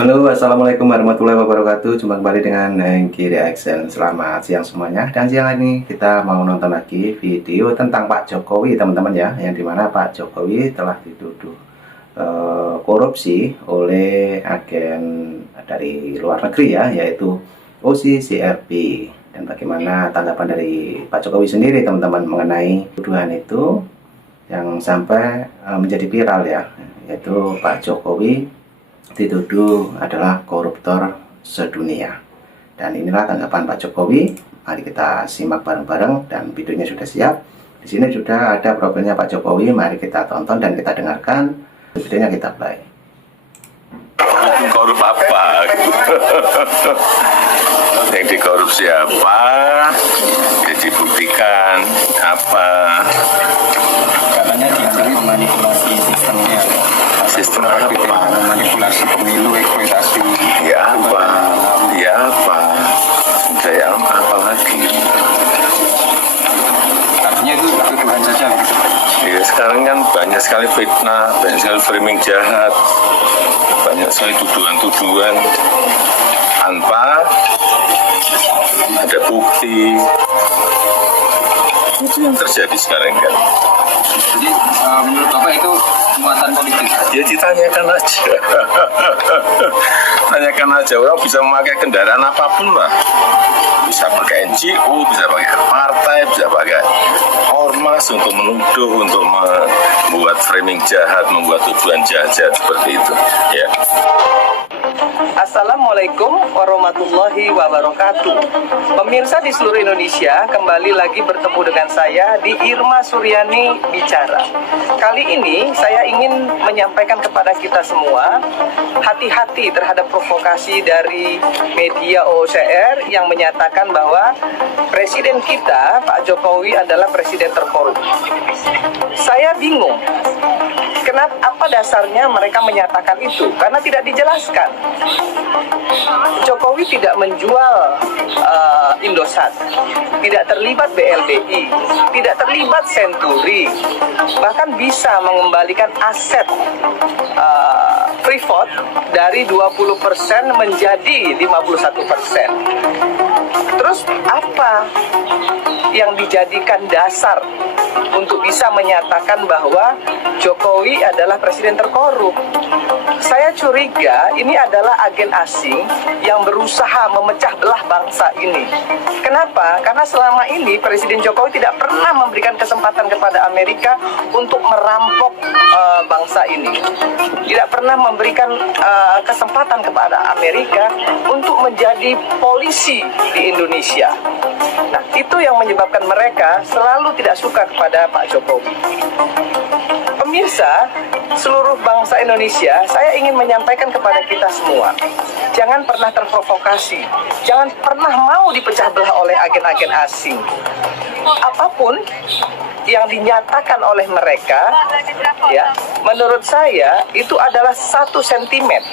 Halo, assalamualaikum warahmatullahi wabarakatuh. Jumpa kembali dengan Hengki Reaction. Selamat siang semuanya. Dan siang ini kita mau nonton lagi video tentang Pak Jokowi, teman-teman ya, yang dimana Pak Jokowi telah dituduh korupsi oleh agen dari luar negeri ya, yaitu OCCRP. Dan bagaimana tanggapan dari Pak Jokowi sendiri, teman-teman, mengenai tuduhan itu yang sampai menjadi viral ya, yaitu Pak Jokowi dituduh adalah koruptor sedunia. Dan inilah tanggapan Pak Jokowi. Mari kita simak bareng-bareng dan videonya sudah siap. Di sini sudah ada profilnya Pak Jokowi. Mari kita tonton dan kita dengarkan. Videonya kita play. Korup apa? Yang dikorupsi apa? Dibuktikan apa? Katanya dicari memanipulasi sistemnya. Sistem apa? Memanipulasi pemilu, eksploitasi. Ya apa? Ya apa? Saya apa lagi? Artinya itu tuduhan saja. Ya sekarang kan banyak sekali fitnah, banyak sekali framing jahat, banyak sekali tuduhan-tuduhan tanpa ada bukti. Itu yang terjadi sekarang kan. Jadi menurut Bapak itu muatan politik? Ya ditanyakan aja. Tanyakan aja, orang bisa memakai kendaraan apapun lah. Bisa pakai NGO, bisa pakai partai, bisa pakai ormas untuk menuduh, untuk membuat framing jahat, membuat tuduhan jahat seperti itu. Ya. Assalamualaikum warahmatullahi wabarakatuh. Pemirsa di seluruh Indonesia, kembali lagi bertemu dengan saya di Irma Suryani Bicara. Kali ini saya ingin menyampaikan kepada kita semua, hati-hati terhadap provokasi dari media OCR yang menyatakan bahwa presiden kita, Pak Jokowi, adalah presiden terkorup. Saya bingung. Kenapa, apa dasarnya mereka menyatakan itu? Karena tidak dijelaskan. Jokowi tidak menjual Indosat, tidak terlibat BLBI, tidak terlibat Senturi, bahkan bisa mengembalikan aset Freeport dari 20% menjadi 51%. Terus apa yang dijadikan dasar untuk bisa menyatakan bahwa Jokowi adalah presiden terkorup? Saya curiga ini adalah agen asing yang berusaha memecah belah bangsa ini. Kenapa? Karena selama ini Presiden Jokowi tidak pernah memberikan kesempatan kepada Amerika untuk merampok bangsa ini. Tidak pernah memberikan kesempatan kepada Amerika untuk menjadi polisi di Indonesia. Nah, itu yang menyebabkan mereka selalu tidak suka kepada Pak Jokowi. Pemirsa, seluruh bangsa Indonesia, saya ingin menyampaikan kepada kita semua, jangan pernah terprovokasi, jangan pernah mau dipecah belah oleh agen-agen asing. Apapun yang dinyatakan oleh mereka, ya, menurut saya itu adalah satu sentimen.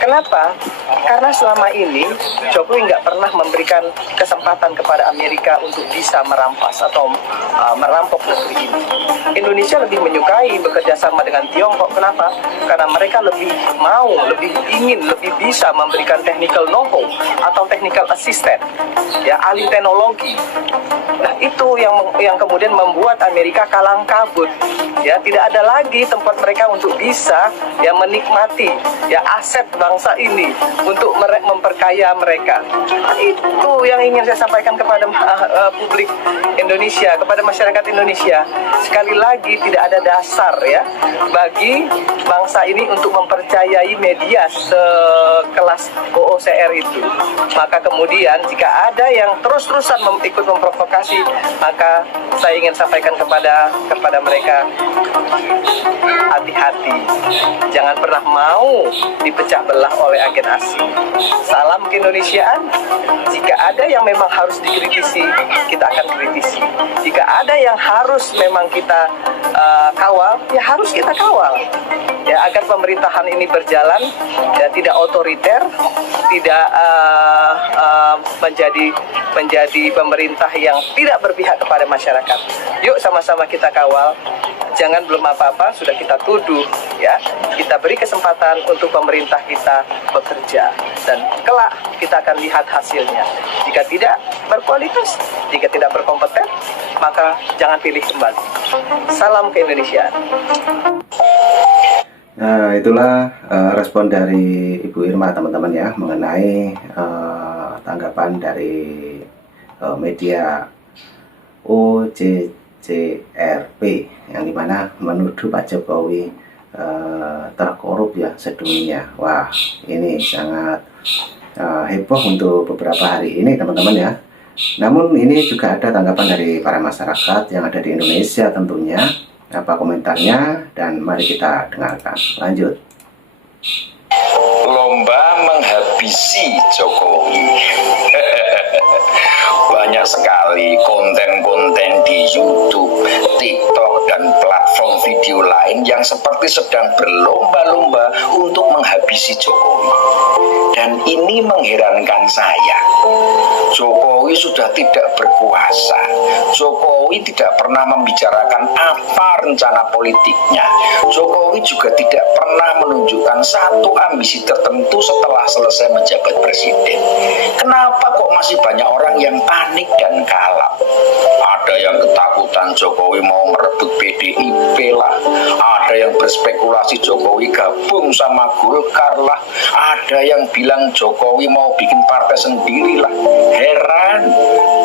Kenapa? Karena selama ini Jokowi nggak pernah memberikan kesempatan kepada Amerika untuk bisa merampas atau merampok negeri ini. Indonesia lebih menyukai bekerja sama dengan Tiongkok. Kenapa? Karena mereka lebih mau, lebih ingin, lebih bisa memberikan technical know-how atau technical assistant, ya, ahli teknologi. Nah, itu yang kemudian membuat Amerika kalang kabut. Ya, tidak ada lagi tempat mereka untuk bisa ya menikmati ya aset bangsa ini untuk memperkaya mereka. Nah, itu yang ingin saya sampaikan kepada publik Indonesia, kepada masyarakat Indonesia. Sekali lagi tidak ada dasar ya bagi bangsa ini untuk mempercayai media sekelas OCR itu. Maka kemudian jika ada yang terus-terusan ikut memprovokasi, maka saya ingin sampaikan kepada mereka, hati-hati, jangan pernah mau dipecah belah oleh agen asing. Salam keindonesiaan. Jika ada yang memang harus dikritisi, kita akan kritisi. Jika ada yang harus memang kita kawal, ya harus kita kawal, ya, agar pemerintahan ini berjalan ya, tidak otoriter, tidak menjadi pemerintah yang tidak berpihak kepada masyarakat. Yuk sama-sama kita kawal. Jangan belum apa-apa sudah kita tuduh ya. Kita beri kesempatan untuk pemerintah kita bekerja, dan kelak kita akan lihat hasilnya. Jika tidak berkualitas, jika tidak berkompeten, maka jangan pilih kembali. Salam keindonesiaan. Nah, itulah respon dari Ibu Irma teman-teman ya, mengenai tanggapan dari media OJJRP yang dimana menuduh Pak Jokowi terkorup ya sedemikian. Wah, ini sangat heboh untuk beberapa hari ini teman-teman ya. Namun ini juga ada tanggapan dari para masyarakat yang ada di Indonesia tentunya. Apa komentarnya, dan mari kita dengarkan. Lanjut. Lomba menghabisi Jokowi. Banyak sekali konten-konten di YouTube, TikTok, dan platform video lain yang seperti sedang berlomba-lomba untuk menghabisi Jokowi. Dan ini mengherankan saya. Jokowi sudah tidak berkuasa. Jokowi tidak pernah membicarakan apa rencana politiknya. Jokowi juga tidak pernah menunjukkan satu ambisi tertentu setelah selesai menjabat presiden. Kenapa kok masih banyak orang yang panik dan kalap? Ada yang ketakutan Jokowi mau merebut PDIP lah. Ada yang berspekulasi Jokowi gabung sama Golkar lah. Ada yang bilang Jokowi mau bikin partai sendiri lah. Heran,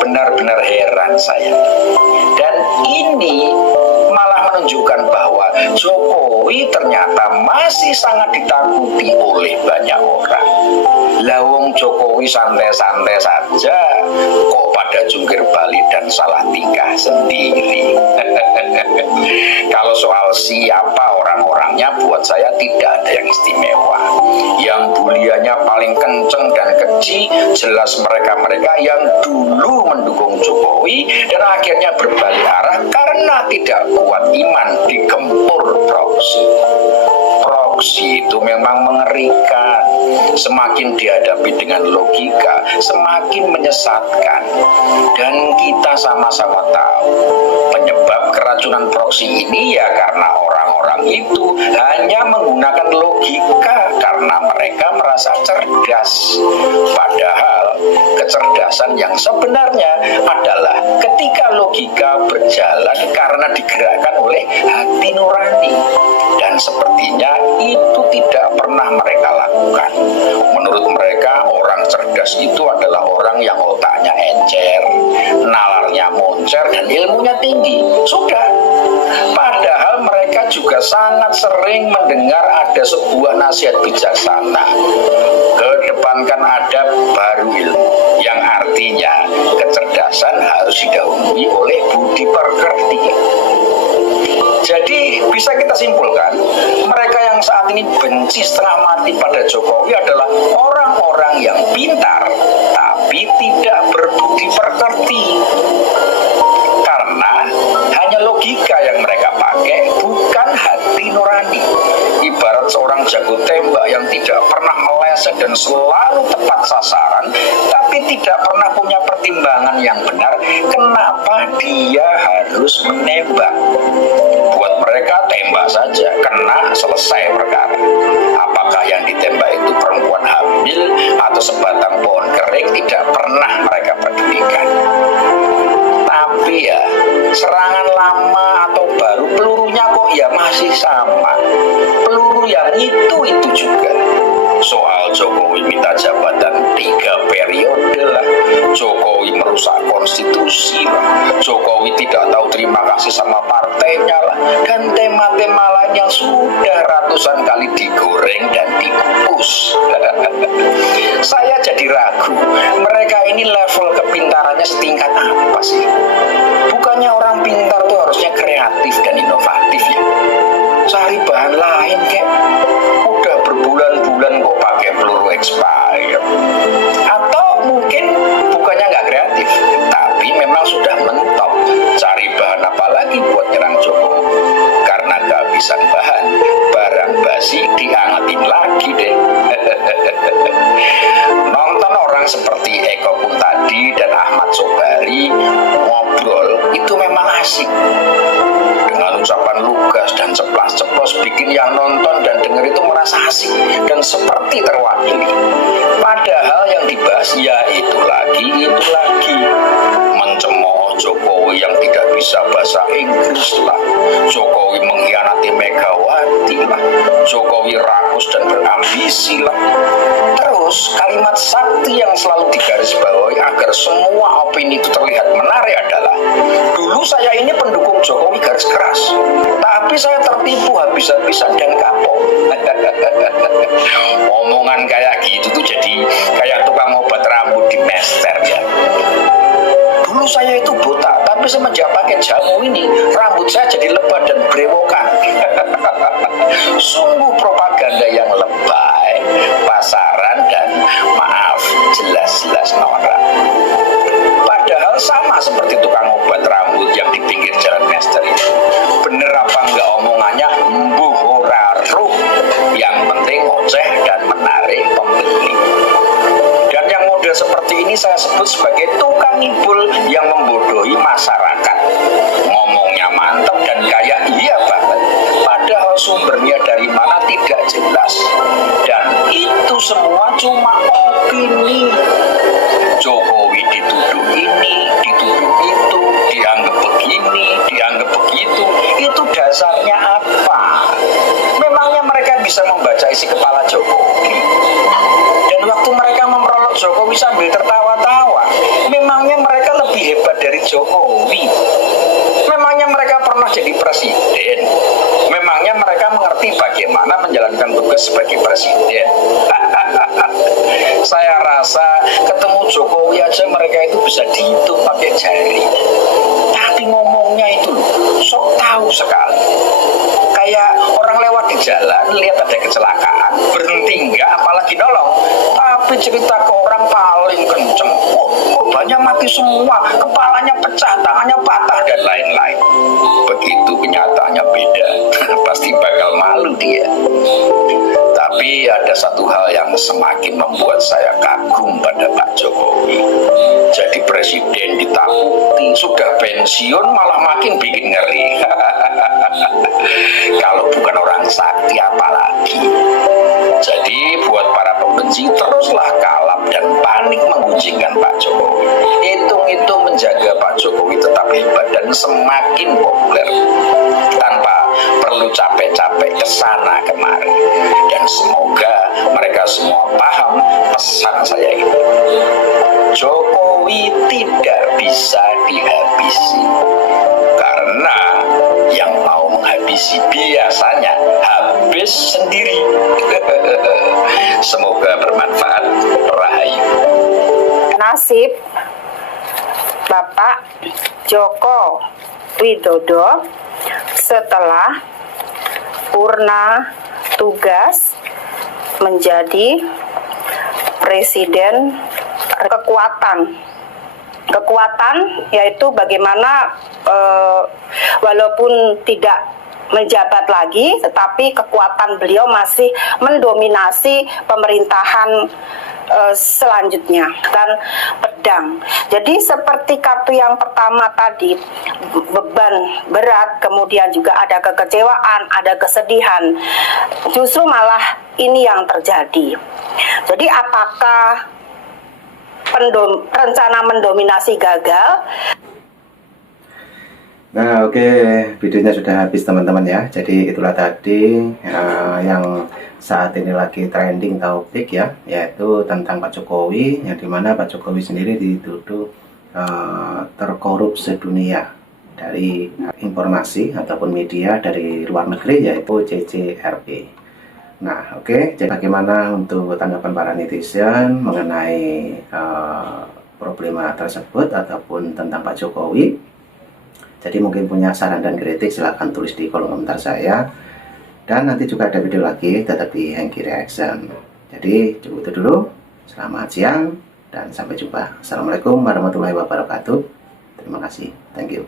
benar-benar heran saya. Dan ini malah menunjukkan bahwa Jokowi ternyata masih sangat ditakuti oleh banyak orang. Lawong Jokowi santai-santai saja, kok pada jungkir balik dan salah tingkah sendiri. Kalau soal siapa orang-orangnya, buat saya tidak ada yang istimewa. Yang buliannya paling kenceng dan keji jelas mereka-mereka yang dulu mendukung Jokowi dan akhirnya berbalik arah karena tidak kuat iman digempur proksi. Proksi itu memang mengerikan. Semakin dihadapi dengan logika, semakin menyesatkan. Dan kita sama-sama tahu penyebab keracunan proksi ini ya karena orang-orang itu hanya menggunakan logika karena mereka merasa cerdas. Padahal kecerdasan yang sebenarnya adalah ketika logika berjalan karena digerakkan oleh hati nurani. Dan sepertinya itu tidak pernah mereka lakukan. Menurut mereka, orang cerdas itu adalah orang yang otaknya encer, nalarnya moncer, dan ilmunya tinggi. Sudah. Padahal mereka juga sangat sering mendengar ada sebuah nasihat bijaksana. Kedepankan adab baru ilmu, yang artinya kecerdasan harus didahului oleh budi pekerti. Jadi bisa kita simpulkan, mereka yang saat ini benci setengah mati pada Jokowi adalah orang-orang yang pintar tapi tidak berbudi pekerti. Karena hanya logika yang mereka pakai, bukan hati nurani. Ibarat seorang jago tembak yang tidak pernah meleset dan selalu tepat sasaran, tapi tidak pernah punya pertimbangan yang benar, kenapa dia harus menembak. Buat mereka tembak saja, kena selesai perkara. Apakah yang ditembak itu perempuan hamil atau sebatang pohon kering, tidak pernah mereka pedulikan. Tapi ya, serangan lama atau baru, pelurunya kok ya masih sama. Peluru yang itu juga. Soal Jokowi minta jabatan 3 periode lah, Jokowi merusak konstitusi lah, Jokowi tidak tahu terima kasih sama partainya lah, dan tema-tema lain yang sudah ratusan kali digoreng dan dikukus. Saya jadi ragu, mereka ini level kepintarannya setingkat apa sih? Bukannya orang pintar tuh harusnya kreatif dan inovatif ya? Cari bahan lain kek. Udah berbulan-bulan kok pakai peluru expired. Atau mungkin bukannya nggak kreatif, tapi memang sudah mentok. Cari bahan apa lagi buat nyerang Jokowi? Karena kehabisan bahan, barang basi diangetin lagi deh. Nonton orang seperti Eko Kuntadi dan Ahmad Sobari ngobrol itu memang asik. Dengan ucapan lugas dan ceplas-ceplos bikin yang nonton asik dan seperti terwakili. Padahal yang dibahas ya itu lagi mencemooh Jokowi yang tidak bisa bahasa Inggris lah, Jokowi mengkhianati Megawati lah, Jokowi rakus dan berambisi lah. Terus kalimat sakti yang selalu digarisbawahi agar semua opini itu terlihat menarik adalah, dulu saya ini pendukung Jokowi garis keras, tapi saya tertipu habis-habisan dan kapok. Omongan kayak gitu tuh jadi kayak tukang obat rambut di mester ya. Dulu saya itu botak, tapi semenjak pakai jamu ini rambut saya jadi lebat dan brewokan. Sungguh propaganda yang lebay, pasaran dan maaf jelas-jelas norak. Padahal sama seperti tukang obat rambut yang di pinggir jalan Mester itu. Bener apa enggak omongannya, mbuh ora ruh. Yang penting ngoceh dan menarik pembeli. Dan yang model seperti ini saya sebut sebagai tukang ngibul yang membodohi masyarakat. Ngomongnya mantap dan kayak iya banget, padahal sumbernya dari mana tidak jelas. Dan itu semua cuma opini. Jokowi dituduh ini, dituduh itu, dianggap begini, dianggap begitu. Itu dasarnya apa? Memangnya mereka bisa membaca isi kepala Jokowi? Dan waktu mereka memperolok Jokowi sambil tertawa-tawa, memangnya mereka lebih hebat dari Jokowi? Memangnya mereka pernah jadi presiden? Memangnya mereka mengerti bagaimana menjalankan tugas sebagai presiden? Saya rasa ketemu Jokowi aja mereka itu bisa dihitung pakai jari. Tapi ngomongnya itu sok tahu sekali. Kayak orang lewat di jalan, lihat ada kecelakaan, berhenti enggak, apalagi nolong. Tapi cerita ke orang paling kenceng. Oh, korbannya mati semua, kepalanya pecah, tangannya patah, dan lain-lain. Begitu kenyataannya beda, pasti bakal malu dia. Tapi ada satu hal yang semakin membuat saya kagum pada Pak Jokowi. Jadi presiden ditakuti, sudah pensiun malah makin bikin ngeri. Kalau bukan orang sakti apalagi. Jadi buat para pembenci teruslah kalap dan panik mengucilkan Pak Jokowi. Hitung-hitung menjaga Pak Jokowi tetap hebat dan semakin populer tanpa perlu capek-capek kesana kemari. Dan semoga mereka semua paham pesan saya ini. Jokowi tidak bisa dihabisi, karena yang mau menghabisi biasanya habis sendiri. Semoga bermanfaat. Rahayu. Nasib Bapak Joko Widodo setelah purna tugas menjadi presiden, kekuatan yaitu bagaimana walaupun tidak menjabat lagi, tetapi kekuatan beliau masih mendominasi pemerintahan selanjutnya dan pedang. Jadi seperti kartu yang pertama tadi, beban berat, kemudian juga ada kekecewaan, ada kesedihan. Justru malah ini yang terjadi. Jadi apakah rencana mendominasi gagal? Nah, oke, videonya sudah habis teman-teman ya. Jadi itulah tadi yang saat ini lagi trending topik ya, yaitu tentang Pak Jokowi, yang dimana Pak Jokowi sendiri dituduh terkorup sedunia dari informasi ataupun media dari luar negeri, yaitu CCRP. Nah, oke, jadi bagaimana untuk tanggapan para netizen mengenai problema tersebut ataupun tentang Pak Jokowi? Jadi mungkin punya saran dan kritik silahkan tulis di kolom komentar saya. Dan nanti juga ada video lagi tetap di Hengki Reaction. Jadi cukup itu dulu. Selamat siang dan sampai jumpa. Assalamualaikum warahmatullahi wabarakatuh. Terima kasih. Thank you.